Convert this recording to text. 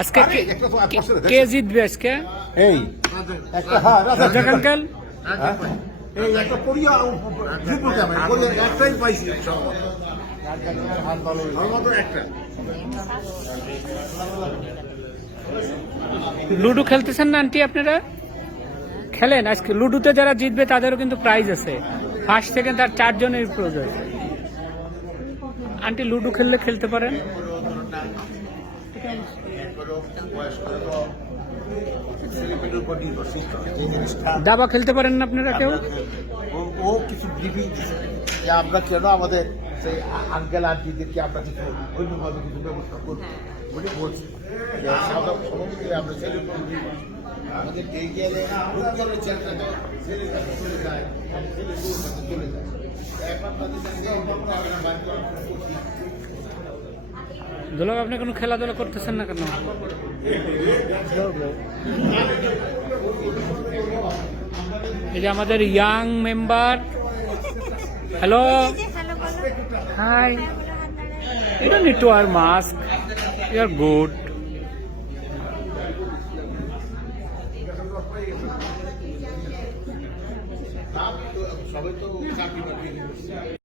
আজকে কে জিতবে আজকে? এই একটা রাজা কাঙ্কাল এই একটা কোরিয়া একটাই পাইছি একটা। লুডো খেলতেছেন না আন্টি? আপনারা খেলেন? আজকে লুডোতে যারা জিতবে তাদেরও কিন্তু প্রাইজ আছে। ফার্স্ট সেকেন্ড আর 4 জনের প্রয়োজন। আন্টি লুডো খেললে খেলতে পারেন। দাবা খেলতে পারেন না আপনারা কেউ? ও কিছু ব্রিফিং দিচ্ছে যে আমরা কেন আমাদের সেই আঙ্কেল আন্টিদেরকে আমরা কিছু অন্যভাবে কিছু ব্যবস্থা করবো বলে বলছি। আমরা ছেলে আমাদের এই গেলে ছেলে চলে যায়, ছেলে চলে যায়। দুলাভ, আপনি কোনো খেলাধুলা করতেছেন না কেন? এই যে আমাদের young member. Hello, hi. You don't need to wear mask. You are good. সবাই তো চাকরি বাকরি